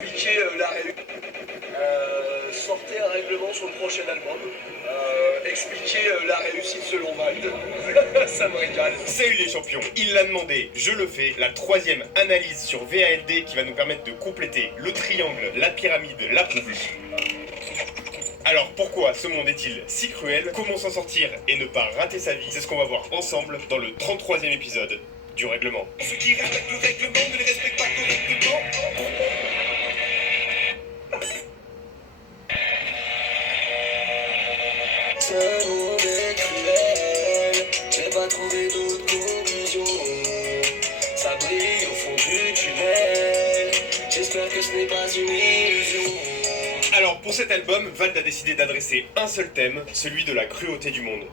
Expliquer la réussite. Sortez un règlement sur le prochain album. Expliquer la réussite selon Vald. Ça me régale. Salut les champions, il l'a demandé, je le fais, la troisième analyse sur VALD qui va nous permettre de compléter le triangle, la pyramide, la pouliche. Alors pourquoi ce monde est-il si cruel? Comment s'en sortir et ne pas rater sa vie? C'est ce qu'on va voir ensemble dans le 33e épisode du règlement. Ceux qui respectent le règlement ne les respectent pas correctement. Ce monde est cruel, j'ai pas trouvé d'autre conclusion. Ça brille au fond du tunnel, j'espère que ce n'est pas une illusion. Alors pour cet album, Vald a décidé d'adresser un seul thème, celui de la cruauté du monde.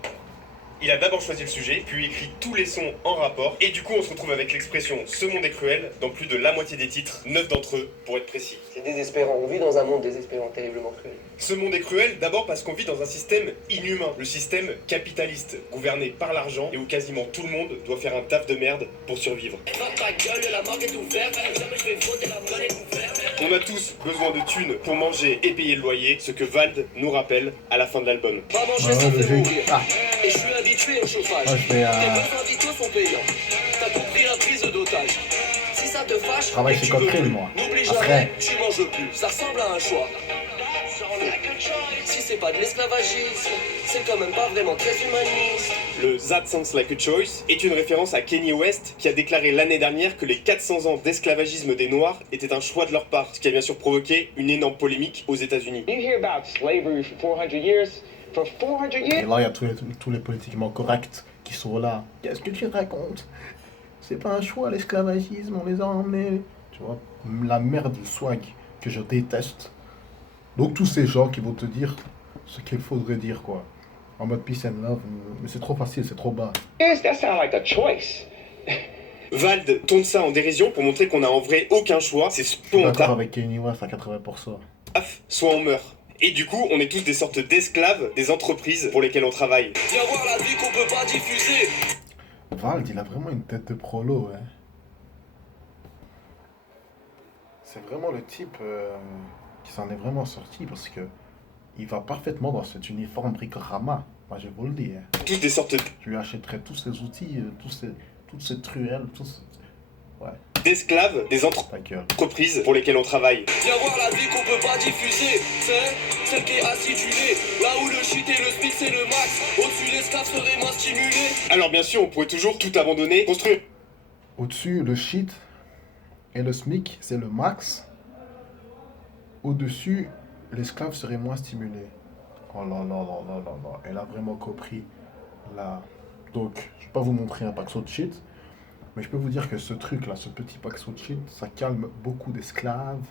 Il a d'abord choisi le sujet, puis écrit tous les sons en rapport, et du coup on se retrouve avec l'expression « ce monde est cruel » dans plus de la moitié des titres, 9 d'entre eux pour être précis. C'est désespérant, on vit dans un monde désespérant, terriblement cruel. Ce monde est cruel d'abord parce qu'on vit dans un système inhumain, le système capitaliste, gouverné par l'argent et où quasiment tout le monde doit faire un taf de merde pour survivre. On a tous besoin de thunes pour manger et payer le loyer, ce que Vald nous rappelle à la fin de l'album. Pas manger, ça fait mourir. Et je suis habitué au chauffage. Tes besoins vitaux sont payants. T'as compris la prise d'otage. Si ça te fâche, Travaille chez Cocktail, moi. n'oublie Après. jamais, tu manges plus. Ça ressemble à un choix. Si c'est pas de l'esclavagisme, c'est quand même pas vraiment très humaniste. Le That Sounds Like a Choice est une référence à Kanye West qui a déclaré l'année dernière que les 400 ans d'esclavagisme des Noirs étaient un choix de leur part, ce qui a bien sûr provoqué une énorme polémique aux États-Unis. You hear about slavery for 400 years. For 400 Et years? là, il y a tous les politiquement corrects qui sont là. Qu'est-ce que tu racontes? C'est pas un choix, l'esclavagisme, on les a emmenés. Tu vois, la merde du swag que je déteste. Donc, tous ces gens qui vont te dire ce qu'il faudrait dire, quoi. En mode peace and love, mais c'est trop facile, c'est trop bas. Yes, that sounds like a choice. Vald tourne ça en dérision pour montrer qu'on a en vrai aucun choix, c'est Je suis soit on d'accord tape, avec Kanye West à 80%. soit on meurt. Et du coup, on est tous des sortes d'esclaves des entreprises pour lesquelles on travaille. Viens voir la vie qu'on peut pas diffuser. Vald, il a vraiment une tête de prolo, hein. C'est vraiment le type qui s'en est vraiment sorti parce que il va parfaitement dans cet uniforme Bricorama. Moi, je vous le dis. Hein. Tous des sortes Je lui achèterais tous ces outils, toutes ces truelles, Ouais, d'esclaves des ta gueule. entreprises pour lesquelles on travaille. Viens voir la vie qu'on peut pas diffuser. C'est celle qui est acidulée. Là où le shit et le speed c'est le max. Au-dessus l'esclave serait moins stimulé. Alors bien sûr, on pourrait toujours tout abandonner, construire Au-dessus, le shit et le SMIC, c'est le max. Au-dessus, l'esclave serait moins stimulé. Oh là là là là là là. Elle a vraiment compris. Là. Donc, je vais pas vous montrer un paxo de shit. Mais je peux vous dire que ce truc-là, ce petit paxo de shit, ça calme beaucoup d'esclaves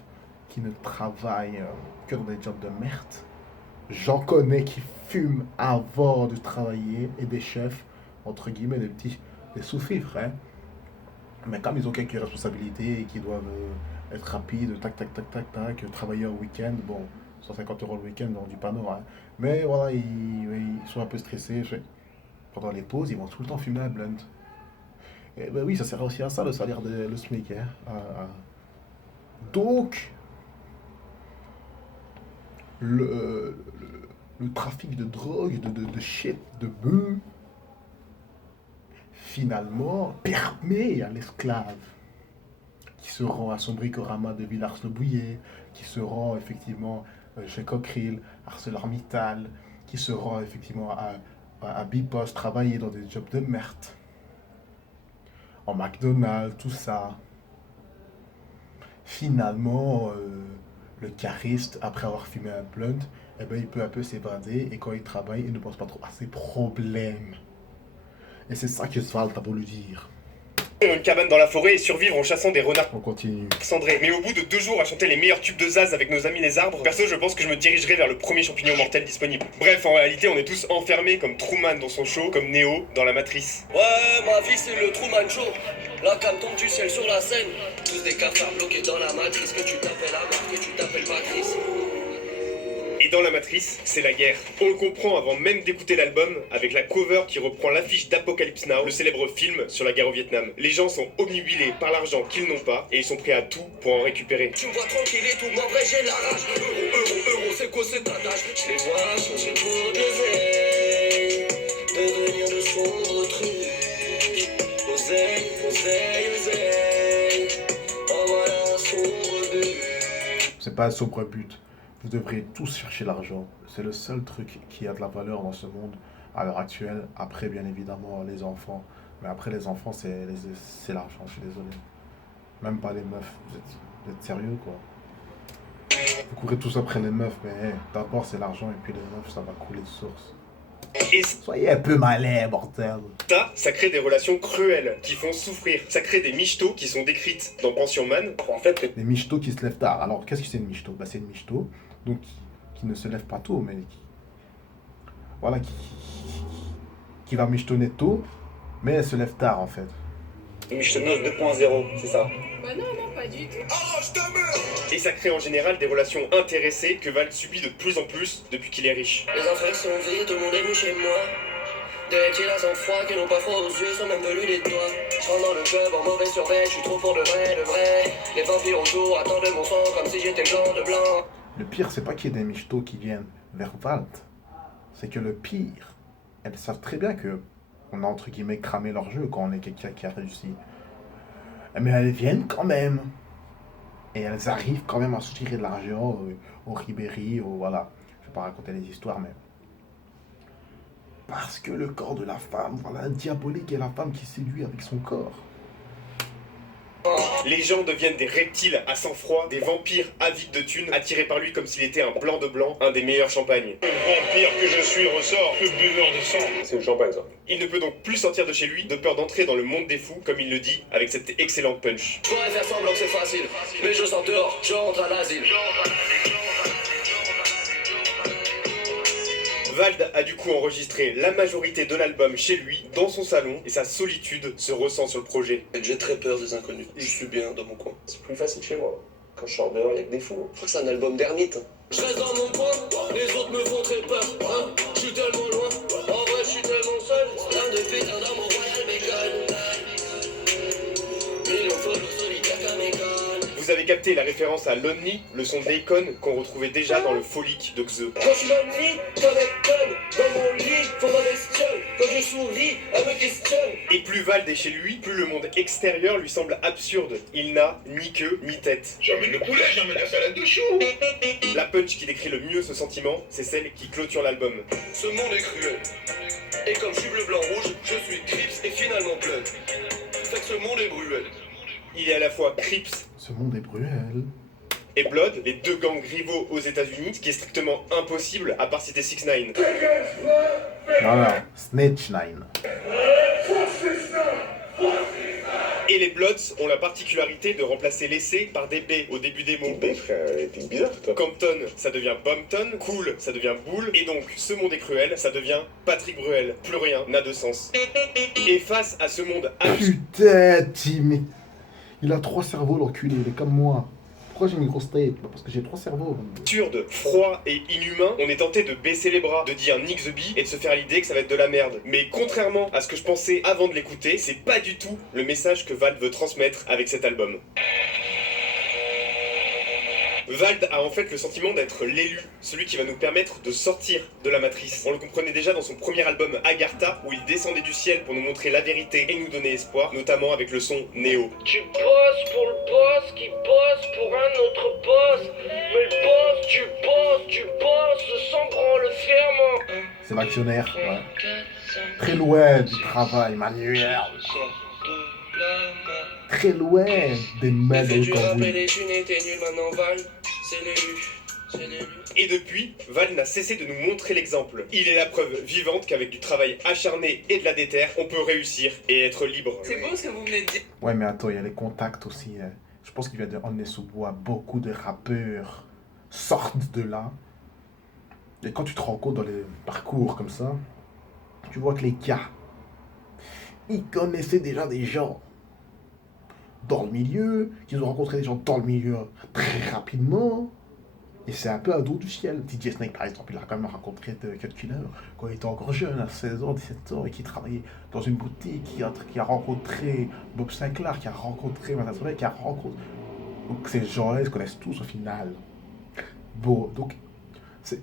qui ne travaillent que dans des jobs de merde. J'en connais qui fument avant de travailler et des chefs, entre guillemets, des sous-fifres, hein. Mais comme ils ont quelques responsabilités et qu'ils doivent être rapides, tac, tac, tac, tac, tac, travailler au week-end, bon, 150 € le week-end dans du panneau, hein. Mais voilà, ils sont un peu stressés. Pendant les pauses, ils vont tout le temps fumer un blunt. Et ben oui, ça sert aussi à ça, le salaire le SMIC, hein. Donc, le trafic de drogue, de shit, de bœufs, finalement, permet à l'esclave qui se rend à son bricorama de Villars-le-Bouillet, qui se rend effectivement chez Cockerill, ArcelorMittal, qui se rend effectivement à Bipos, travailler dans des jobs de merde, en McDonald's, tout ça. Finalement, le cariste, après avoir fumé un blunt, eh ben, il peut un peu s'évader et quand il travaille, il ne pense pas trop à ses problèmes. Et c'est ça que Svald a voulu dire. une cabane dans la forêt et survivre en chassant des renards On continue. cendrés. Mais au bout de 2 jours à chanter les meilleurs tubes de Zaz avec nos amis les arbres, perso je pense que je me dirigerai vers le premier champignon mortel disponible. Bref, en réalité on est tous enfermés comme Truman dans son show, comme Neo dans la Matrice. Ouais, ma vie c'est le Truman Show. La cam tombe du ciel sur la scène. Tous des cafards bloqués dans la matrice. Que tu t'appelles Amar, que tu t'appelles Patrice. Et dans la matrice, c'est la guerre. On le comprend avant même d'écouter l'album, avec la cover qui reprend l'affiche d'Apocalypse Now, le célèbre film sur la guerre au Vietnam. Les gens sont obnubilés par l'argent qu'ils n'ont pas, et ils sont prêts à tout pour en récupérer. Tu me vois tranquille et tout, mais en vrai j'ai la rage. Euro, c'est quoi cette attache? Je les vois changer pour de l'oseille, devenir de sombres trucs. Oseille, en voilà un sombre but. C'est pas un sobre but. Vous devriez tous chercher l'argent. C'est le seul truc qui a de la valeur dans ce monde à l'heure actuelle. Après, bien évidemment, les enfants. Mais après, les enfants, c'est l'argent, je suis désolé. Même pas les meufs. Vous êtes sérieux, quoi? Vous courez tous après les meufs, mais hey, d'abord, c'est l'argent, et puis les meufs, ça va couler de source. Et Soyez un peu malin, bordel. ça crée des relations cruelles, qui font souffrir. Ça crée des michtos qui sont décrites dans Pension Man. En fait, Les michtos qui se lèvent tard. Alors, qu'est-ce que c'est une michto? Bah, c'est une michto, donc qui ne se lève pas tôt, mais voilà, qui va michetonner tôt, mais elle se lève tard, en fait. Michetonneuse 2.0, c'est ça. Bah non, pas du tout. Et ça crée en général des relations intéressées que Val subit de plus en plus depuis qu'il est riche. Les enfants sont vides, tout le monde est venu chez moi. Des petits là sans froid qui n'ont pas froid aux yeux, sans même de l'huile et de doigts. Je rentre dans le club en mauvais survêt, je suis trop pour de vrai. Les vampires autour attendent mon sang comme si j'étais blanc de blanc. Le pire, c'est pas qu'il y ait des michtos qui viennent vers Valt. C'est que le pire, elles savent très bien que on a entre guillemets cramé leur jeu quand on est quelqu'un qui a réussi. Mais elles viennent quand même. Et elles arrivent quand même à se tirer de l'argent au Ribéry, voilà. Je vais pas raconter les histoires, mais... Parce que le corps de la femme, voilà, diabolique est la femme qui séduit avec son corps. Les gens deviennent des reptiles à sang-froid, des vampires avides de thunes, attirés par lui comme s'il était un blanc de blanc, un des meilleurs champagnes. Le vampire que je suis ressort, le buveur de sang. C'est le champagne, ça. Il ne peut donc plus sortir de chez lui, de peur d'entrer dans le monde des fous, comme il le dit, avec cette excellente punch. Je pourrais faire semblant que c'est facile, mais je sors dehors, je rentre à l'asile. Vald a du coup enregistré la majorité de l'album chez lui, dans son salon, et sa solitude se ressent sur le projet. J'ai très peur des inconnus, je suis bien dans mon coin. C'est plus facile chez moi. Quand je sors dehors, il y a que des fous. Je crois que c'est un album d'ermite. Je reste dans mon coin, les autres me font très peur, hein. Je suis tellement loin, en vrai je suis tellement seul. Plein de pétards dans mon royal bacon. Millions de photos solitaires comme école. Vous avez capté la référence à Lonely, le son d'Akon qu'on retrouvait déjà dans le Folique de Xe. Quand je suis dans le lit, comme Ecton, dans mon lit, faut ma bestiole. Quand je souris, elle me questionne. Et plus Vald est chez lui, plus le monde extérieur lui semble absurde. Il n'a ni queue ni tête. J'emmène le poulet, j'emmène la salade de choux. La punch qui décrit le mieux ce sentiment, c'est celle qui clôture l'album. Ce monde est cruel. Et comme je suis bleu, blanc, rouge, je suis Crips et finalement plein. Fait que ce monde est bruel. Il est à la fois Crips Ce monde est cruel. et Blood, les deux gangs rivaux aux États-Unis, ce qui est strictement impossible à part citer 6ix9ine. Non, non, Snitch 9. Et les Bloods ont la particularité de remplacer l'essai par des B au début des mots. frère, t'es bizarre, toi. Compton, ça devient Bumpton, Cool, ça devient Bull, et donc ce monde est cruel, ça devient Patrick Bruel. Plus rien n'a de sens. Et face à ce monde Putain, Tim. Il a 3 cerveaux, l'enculé, il est comme moi. Pourquoi j'ai une grosse tête? Bah, parce que j'ai 3 cerveaux. absurde, froid et inhumain, on est tenté de baisser les bras, de dire Nick the Bee et de se faire l'idée que ça va être de la merde. Mais contrairement à ce que je pensais avant de l'écouter, c'est pas du tout le message que Vald veut transmettre avec cet album. Vald a en fait le sentiment d'être l'élu, celui qui va nous permettre de sortir de la matrice. On le comprenait déjà dans son premier album Agartha, où il descendait du ciel pour nous montrer la vérité et nous donner espoir, notamment avec le son Néo. Tu bosses pour le boss qui bosse pour un autre boss. Mais le boss, tu bosses sans branle fièrement. C'est l'actionnaire, ouais. Très loin du travail manuel. Très loin des mains J'ai fait de du rap et cambouis. les thunes étaient nul, maintenant Val, c'est l'élu. C'est l'élu. Et depuis, Val n'a cessé de nous montrer l'exemple. Il est la preuve vivante qu'avec du travail acharné et de la déterre, on peut réussir et être libre. C'est beau ce que vous venez de dire. Ouais, mais attends, il y a les contacts aussi. Hein. Je pense qu'il vient de Aulnay-sous-Bois. Beaucoup de rappeurs sortent de là. Et quand tu te rends compte dans les parcours comme ça, tu vois que les gars, ils connaissaient déjà des gens dans le milieu, qu'ils ont rencontré des gens dans le milieu très rapidement. Et c'est un peu un don du ciel. DJ Snake, par exemple, il a quand même rencontré Cut Killer quand il était encore jeune, à 16 ans, 17 ans, et qui travaillait dans une boutique, qui a rencontré Bob Sinclair, qui a rencontré Martin Solveig, qui a rencontré... Donc ces gens-là, ils se connaissent tous au final. Bon, donc, c'est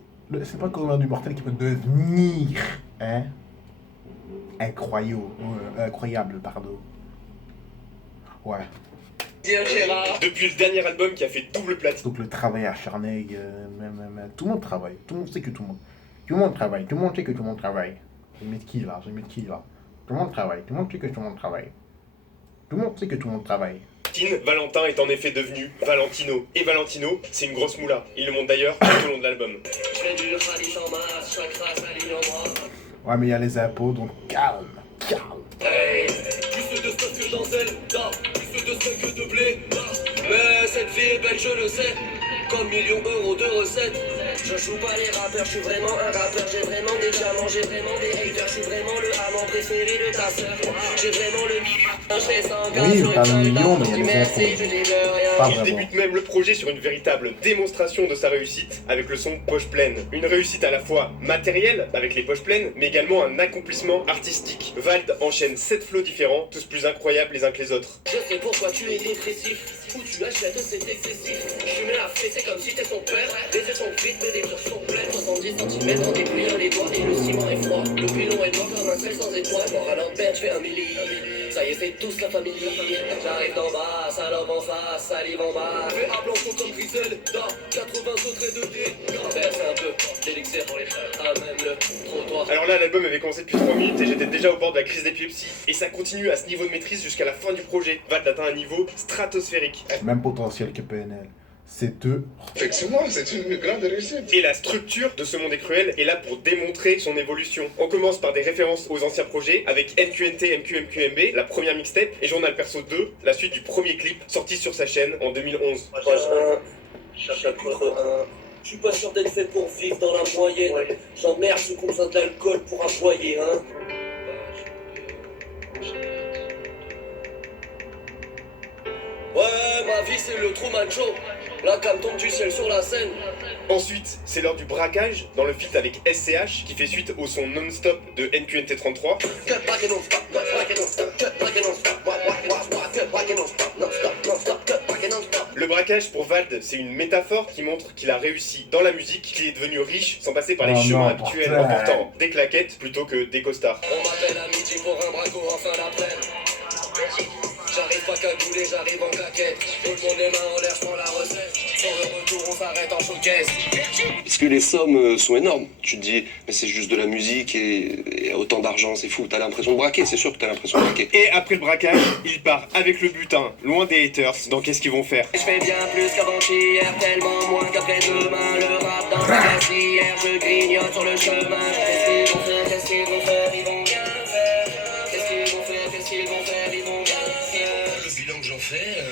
pas le commun du mortel qui peut devenir, hein, incroyable, pardon. Ouais. Depuis le dernier album qui a fait double platine. Donc le travail acharné, tout le monde travaille. Tout le monde sait que tout le monde travaille. Tout le monde sait que tout le monde travaille. Je vais mettre qui là? Tout le monde travaille. Tout le monde sait que tout le monde travaille. Tout le monde sait que tout le monde travaille. Valentin est en effet devenu Valentino. Et Valentino, c'est une grosse moula. Il le montre d'ailleurs tout au long de l'album. Je fais du khalis en masse, chaque race aligne en moi. Ouais, mais il y a les impôts, donc calme. Hey, plus de stuff que dans Zelda, plus de stuff que de blé. Mais cette vie est belle, je le sais, comme millions d'euros de recettes. Je joue pas les rappeurs, je suis vraiment un rappeur. J'ai vraiment des diamants, j'ai vraiment des haters. Je suis vraiment le amant préféré de ta sœur. J'ai vraiment le million, je fais 100 gars sur pas le une million, seule mais il y a les merci, je dis de rien. Pas Il vraiment. débute même le projet sur une véritable démonstration de sa réussite avec le son Poche Pleine. Une réussite à la fois matérielle avec les poches pleines, mais également un accomplissement artistique. Vald enchaîne 7 flows différents, tous plus incroyables les uns que les autres. Je sais pourquoi tu es dépressif. Où tu achètes, c'est excessif. Je mets la fesse, c'est comme si t'es son père. Les yeux sont vides, mais les murs sont pleins. 70 cm en dépliant les doigts et le ciment est froid. Le pilon est noir comme un ciel sans étoiles. Mort à l'envers, tu fais un milli. Ça y est, c'est tous la famille. J'arrive d'en bas, salope en face, salive en bas. Fais un blanco comme Griselda. 80 autres et de dégâts. Verse un peu d'élixir pour les frères. Ah, même le trottoir. Alors là, l'album avait commencé depuis 3 minutes et j'étais déjà au bord de la crise d'épilepsie. Et ça continue à ce niveau de maîtrise jusqu'à la fin du projet. Vald atteint un niveau stratosphérique. Même potentiel que PNL. C'est deux. Effectivement, c'est une grande réussite. Et la structure de Ce Monde est Cruel est là pour démontrer son évolution. On commence par des références aux anciens projets avec NQNT, MQMQMB, la première mixtape, et Journal Perso 2, la suite du premier clip sorti sur sa chaîne en 2011. Page 1, chapitre 1. Je suis pas sûr d'être fait pour vivre dans la moyenne. J'emmerde ceux qui ont besoin de l'alcool pour aboyer, hein. Ouais, ma vie c'est le Truman Show. La cam tombe du ciel sur la scène. Ensuite, c'est l'heure du braquage dans le feat avec SCH qui fait suite au son non-stop de NQNT 33. Le braquage pour Vald, c'est une métaphore qui montre qu'il a réussi dans la musique, qu'il est devenu riche sans passer par les Oh chemins non, habituels putain. en portant des claquettes plutôt que des costards. On m'appelle à midi pour un braco en fin d'après. J'arrive pas qu'à gouler, j'arrive en claquette. Tout le monde les mains en l'air, je prends la recette. Sur le retour, on s'arrête en showcase. Parce que les sommes sont énormes. Tu te dis, mais c'est juste de la musique et autant d'argent, c'est fou. T'as l'impression de braquer, c'est sûr que t'as l'impression de braquer. Et après le braquage, il part avec le butin, loin des haters, dans Qu'est-ce qu'ils vont faire. Je fais bien plus qu'avant-hier, tellement moins qu'après-demain. Le rap dans la glacière, je grignote sur le chemin. Qu'est-ce qu'ils vont faire, qu'est-ce qu'ils vont faire, ils vont bien faire. Qu'est-ce qu'ils vont faire, qu'est-ce qu'ils vont faire, ils vont bien faire. Le bilan que j'en fais,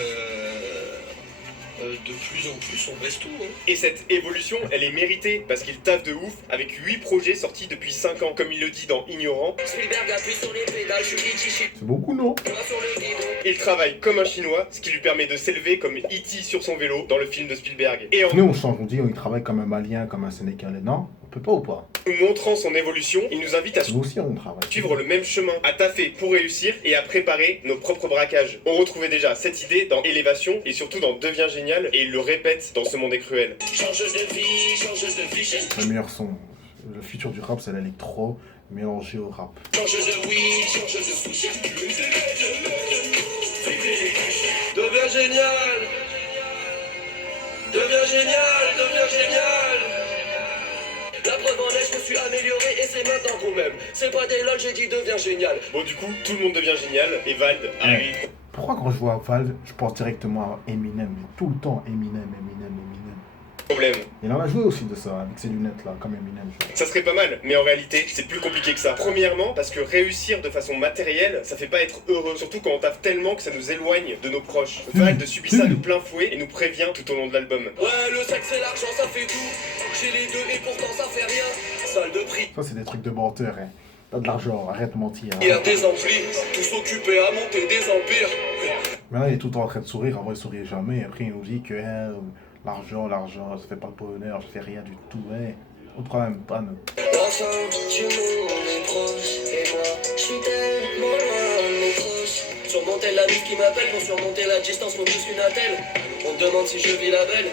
de plus en plus, on baisse tout. Hein. Et cette évolution, elle est méritée parce qu'il taffe de ouf avec 8 projets sortis depuis 5 ans, comme il le dit dans Ignorant. Spielberg appuie sur les pédales, je suis Ichichi, C'est beaucoup, non? moi sur le guidon. Il travaille comme un chinois, ce qui lui permet de s'élever comme E.T. sur son vélo dans le film de Spielberg. Et en Nous, on change, on dit, il travaille comme un Malien, comme un Sénégalais. Non? On peut pas ou pas? nous montrant son évolution, il nous invite à Nous aussi, on travaille. suivre le même chemin, à taffer pour réussir et à préparer nos propres braquages. On retrouvait déjà cette idée dans Élévation et surtout dans Devient Génial et il le répète dans Ce Monde est Cruel. Change de vie, change de vie, Le meilleur son. Le futur du rap, c'est l'électro mélangé au rap. change de weed, change de souci. Deviens génial. Deviens génial, deviens génial. La preuve en est, je me suis amélioré et c'est maintenant qu'on m'aime. C'est pas des lol, j'ai dit deviens génial. Bon du coup, tout le monde devient génial et Vald arrive. Pourquoi quand je vois Valve, je pense directement à Eminem? Tout le temps, Eminem. Problème. Il en a joué aussi de ça, avec ses lunettes là, comme Eminem. Ça serait pas mal, mais en réalité, c'est plus compliqué que ça. Premièrement, parce que réussir de façon matérielle, ça fait pas être heureux. Surtout quand on taffe tellement que ça nous éloigne de nos proches. Vald subit ça de plein fouet et nous prévient tout au long de l'album. Ouais, le sexe et l'argent, ça fait tout. J'ai les deux et pourtant ça fait rien. Salle de prix. Ça, c'est des trucs de menteur, hein. T'as de l'argent, arrête de mentir. Il y a des amplis, tous occupés à monter des empires. Maintenant, il est tout le temps en train de sourire, avant il souriait jamais, et après il nous dit que L'argent, ça fait pas le bonheur, je fais rien du tout, ouais. Autre problème, panne. La fin du monde est proche. Et moi, je suis tellement loin de mes proches. Surmonter la vie qui m'appelle pour surmonter la distance, faut plus qu'une attelle. On me demande si je vis la belle.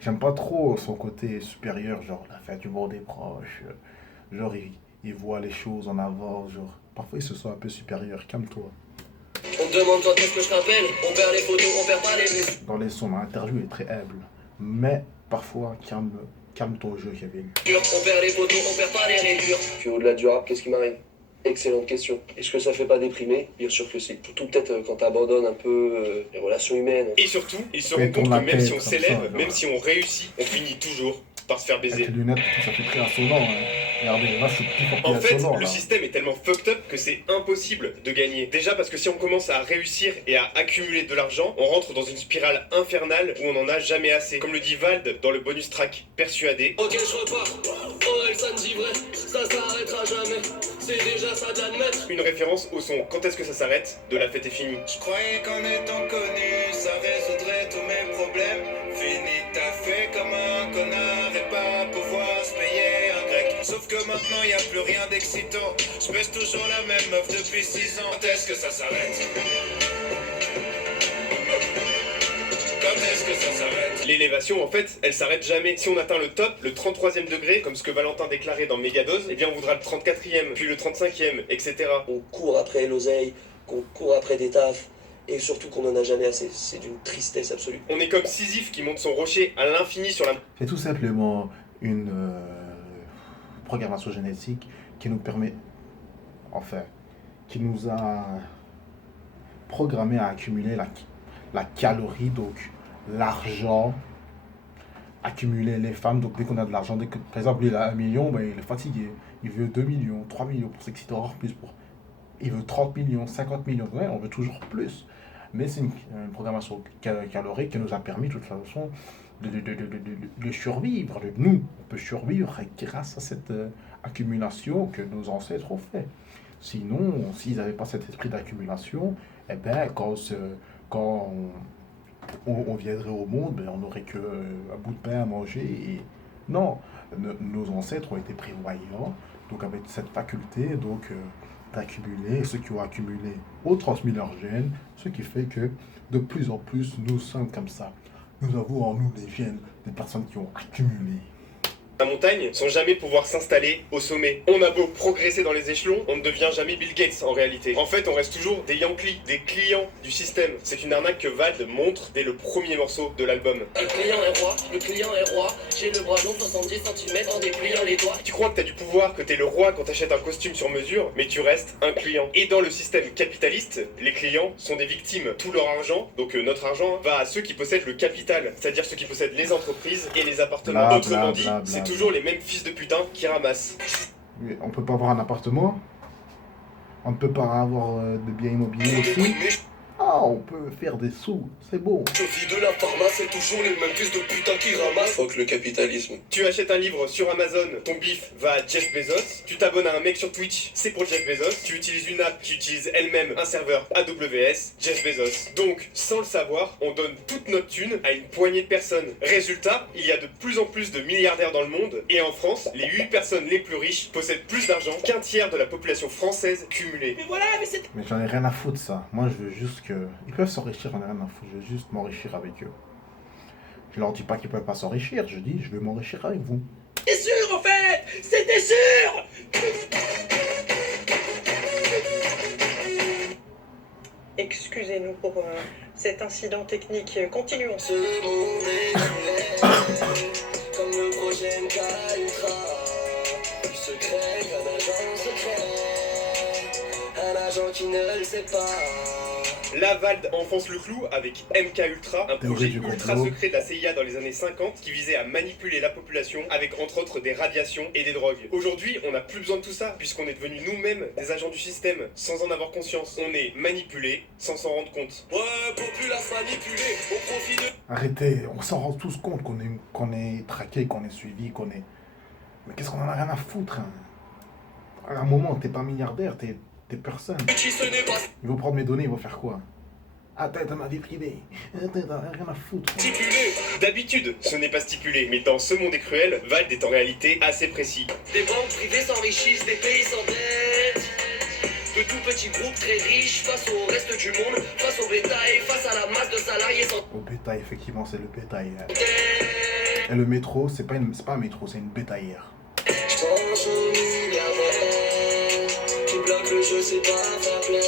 J'aime pas trop son côté supérieur, genre la fin du monde est proche. Genre, il voit les choses en avance, genre. Parfois, il se sent un peu supérieur, calme-toi. On me demande quand est-ce que je t'appelle. On perd les photos, on perd pas les vues. Dans les sons, l'interview est très humble. Mais parfois, calme ton jeu, Kevin. On perd les photos, on perd pas les rayures. Puis au-delà du rap, qu'est-ce qui m'arrive? Excellente question. Est-ce que ça fait pas déprimer? Bien sûr que si. Surtout peut-être quand t'abandonnes un peu les relations humaines. Et surtout, il se Et rend compte ton que même appel si on comme ça, s'élève, genre. même si on réussit, on finit toujours par se faire Avec baiser. les lunettes, ça fait très assonant. Hein. Regardez, là, je suis plus fort En que fait, assonant, le là. système est tellement fucked up que c'est impossible de gagner. Déjà parce que si on commence à réussir et à accumuler de l'argent, on rentre dans une spirale infernale où on n'en a jamais assez. Comme le dit Vald dans le bonus track Persuadé. Ok, je repars. Orelsan dit vrai, ça s'arrêtera jamais. C'est déjà ça d'admettre. Une référence au son Quand est-ce que ça s'arrête de La fête est finie. Je croyais qu'en étant connu, ça résoudrait tous mes problèmes. Fini ta fait comme un connard et pas pouvoir se payer un grec. Sauf que maintenant y a plus rien d'excitant. Je baisse toujours la même meuf depuis 6 ans. Quand est-ce que ça s'arrête? Quand est-ce que ça s'arrête? L'élévation, en fait, elle s'arrête jamais. Si on atteint le top, le 33e degré, comme ce que Valentin déclarait dans Megadose, eh bien on voudra le 34e, puis le 35e, etc. On court après l'oseille, qu'on court après des tafs, et surtout qu'on en a jamais assez. C'est d'une tristesse absolue. On est comme Sisyphe qui monte son rocher à l'infini sur la... C'est tout simplement une programmation génétique qui nous permet, enfin, qui nous a programmé à accumuler la calorie, donc l'argent, accumuler les femmes. Donc dès qu'on a de l'argent, par exemple, lui, il a 1 million, ben, il est fatigué. Il veut 2 millions, 3 millions pour s'exciter encore plus. Il veut 30 millions, 50 millions. Ouais, on veut toujours plus. Mais c'est une programmation calorique qui nous a permis, de toute façon, de survivre. Nous, on peut survivre grâce à cette accumulation que nos ancêtres ont fait. Sinon, s'ils n'avaient pas cet esprit d'accumulation, eh ben, quand on viendrait au monde, ben, on n'aurait qu'un bout de pain à manger. Et non, nos ancêtres ont été prévoyants, donc avec cette faculté d'accumuler. Ceux qui ont accumulé ont transmis leur gènes, ce qui fait que de plus en plus nous sommes comme ça. Nous avons en nous les gènes des personnes qui ont accumulé. La montagne sans jamais pouvoir s'installer au sommet. On a beau progresser dans les échelons, on ne devient jamais Bill Gates en réalité. En fait, on reste toujours des Yankees, des clients du système. C'est une arnaque que Vald montre dès le premier morceau de l'album. Le client est roi, le client est roi. J'ai le bras long 70 cm en dépliant les doigts. Tu crois que t'as du pouvoir, que t'es le roi quand t'achètes un costume sur mesure, mais tu restes un client. Et dans le système capitaliste, les clients sont des victimes. Tout leur argent, donc notre argent, va à ceux qui possèdent le capital, c'est-à-dire ceux qui possèdent les entreprises et les appartements. Bla, Autrement bla, dit, bla, c'est bla, toujours les mêmes fils de putain qui ramassent. Mais on peut pas avoir un appartement. On ne peut pas avoir de biens immobiliers aussi. Ah, on peut faire des sous, c'est bon. Je vis de la pharma, c'est toujours les mêmes fils de putain qui ramassent. Fuck le capitalisme. Tu achètes un livre sur Amazon, ton bif va à Jeff Bezos. Tu t'abonnes à un mec sur Twitch, c'est pour Jeff Bezos. Tu utilises une app qui utilise elle-même un serveur AWS, Jeff Bezos. Donc, sans le savoir, on donne toute notre thune à une poignée de personnes. Résultat, il y a de plus en plus de milliardaires dans le monde. Et en France, les 8 personnes les plus riches possèdent plus d'argent qu'un tiers de la population française cumulée. Mais voilà, mais c'est... Mais j'en ai rien à foutre ça. Moi je veux juste que... Ils peuvent s'enrichir, j'en ai rien à foutre. Je veux juste m'enrichir avec eux. Je leur dis pas qu'ils peuvent pas s'enrichir, je dis je veux m'enrichir avec vous. C'était sûr, en fait. C'était sûr. Excusez-nous pour cet incident technique. Continuons. Ce monde est cruel, comme le prochain MK Ultra. Secret, un agent secret, un agent qui ne le sait pas. La Vald enfonce le clou avec MK Ultra, un Théorie projet du ultra complot. secret de la CIA dans les années 50 qui visait à manipuler la population avec entre autres des radiations et des drogues. Aujourd'hui, on n'a plus besoin de tout ça puisqu'on est devenus nous-mêmes des agents du système sans en avoir conscience. On est manipulés sans s'en rendre compte. Ouais, populace manipulée, au profit de... Arrêtez, on s'en rend tous compte qu'on est traqué, qu'on est suivi, qu'on est... Mais qu'est-ce qu'on en a rien à foutre hein. À un moment, t'es pas milliardaire, t'es personne. Qui ce n'est pas... Ils vont prendre mes données, ils vont faire quoi? Atteinte à ma vie privée. Atteinte à rien à foutre. Stipulé. D'habitude, ce n'est pas stipulé, mais dans Ce monde est cruel, Vald est en réalité assez précis. Des banques privées s'enrichissent, des pays s'endettent. De tout petits groupes très riches face au reste du monde, face au bétail, face à la masse de salariés sans Au bétail, effectivement, c'est le bétail. Hein. tête. Et le métro, c'est pas un métro, c'est une bétaillère. J'pense aux milliardaires qui bloquent le jeu, c'est pas fair play.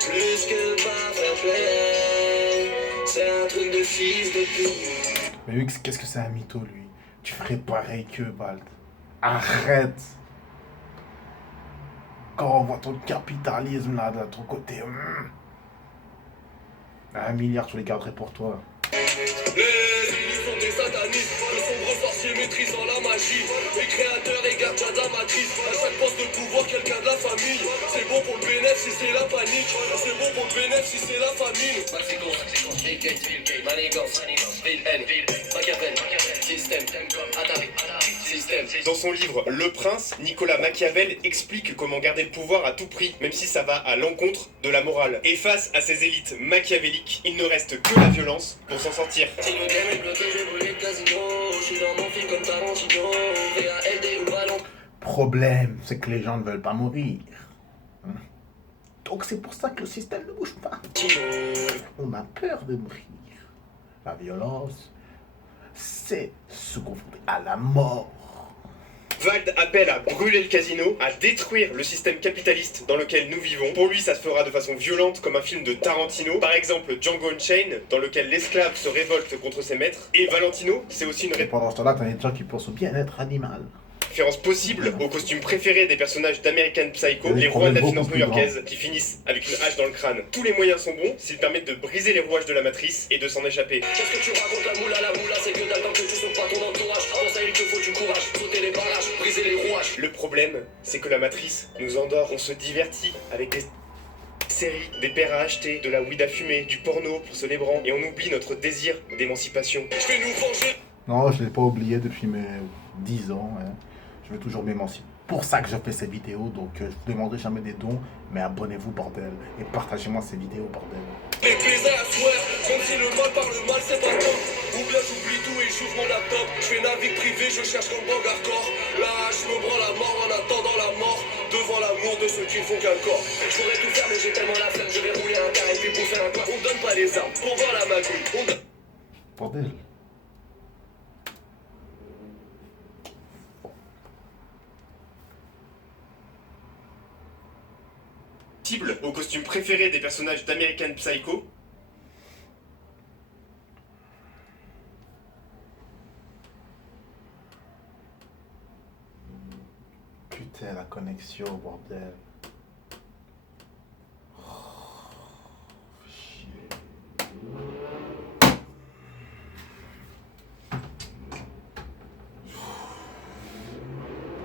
Plus que pas fair play, c'est un truc de fils de pute. Mais lui, qu'est-ce que c'est un mytho, lui? Tu ferais pareil que Vald. Arrête! Quand on voit ton capitalisme là, de ton côté. 1 milliard, tu les garderais pour toi. Les élus sont des satanistes, de sombres sorciers maîtrisant la magie. Les créateurs et gardiens de la matrice. À chaque poste de pouvoir, quelqu'un de la famille. C'est bon pour le bénéfice si c'est la panique. C'est bon pour le bénéfice si c'est la famine. Bill Gates, Manigance, Bill N, Machiavel, système, Atari, système. Dans son livre Le Prince, Nicolas Machiavel explique comment garder le pouvoir à tout prix, même si ça va à l'encontre de la morale. Et face à ces élites machiavéliques, il ne reste que la violence pour s'en sortir. Si le game est bloqué, j'ai brûlé le casino. Je suis dans mon film comme Tarantino. VALD ou ballon. Problème, c'est que les gens ne veulent pas mourir. Donc c'est pour ça que le système ne bouge pas. On a peur de mourir. La violence, c'est se confronter à la mort. Vald appelle à brûler le casino, à détruire le système capitaliste dans lequel nous vivons. Pour lui, ça se fera de façon violente comme un film de Tarantino. Par exemple, Django Unchained, dans lequel l'esclave se révolte contre ses maîtres. Et Valentino, c'est aussi une Et pendant ce temps-là, t'as des gens qui pensent au bien-être animal. référence possible au costume préféré des personnages d'American Psycho, Il y a des les rois de la problèmes finance beaucoup plus new-yorkaise, qui finissent avec une hache dans le crâne. Tous les moyens sont bons s'ils permettent de briser les rouages de la matrice et de s'en échapper. Qu'est-ce que tu racontes la moula, c'est que dalle tant que tu sauves pas ton entourage. Pour ça, il te faut du courage, sauter les barrages, briser les rouages. Le problème, c'est que la matrice nous endort. On se divertit avec des séries, des paires à acheter, de la weed à fumer, du porno pour se lébrant, et on oublie notre désir d'émancipation. Je vais nous venger. Non, je l'ai pas oublié depuis mes 10 ans. Hein. Je vais toujours m'émanciper. Pour ça que je fais ces vidéos, donc je vous demanderai jamais des dons, mais abonnez-vous bordel et partagez-moi ces vidéos bordel. Les baisers à swear, même si le mal par le mal c'est pas top. Ou bien j'oublie tout et j'ouvre mon laptop. Je fais ma vie privée, je cherche comme bang hardcore. Là je me branle la mort en attendant la mort. Devant l'amour de ceux qui ne font qu'un corps. Je pourrais tout faire mais j'ai tellement la flemme. Je vais rouler un car et puis bouffer un coin. On donne pas les armes pour voir la magouille. On donne... Bordel. Au costume préféré des personnages d'American Psycho. Putain, la connexion, bordel.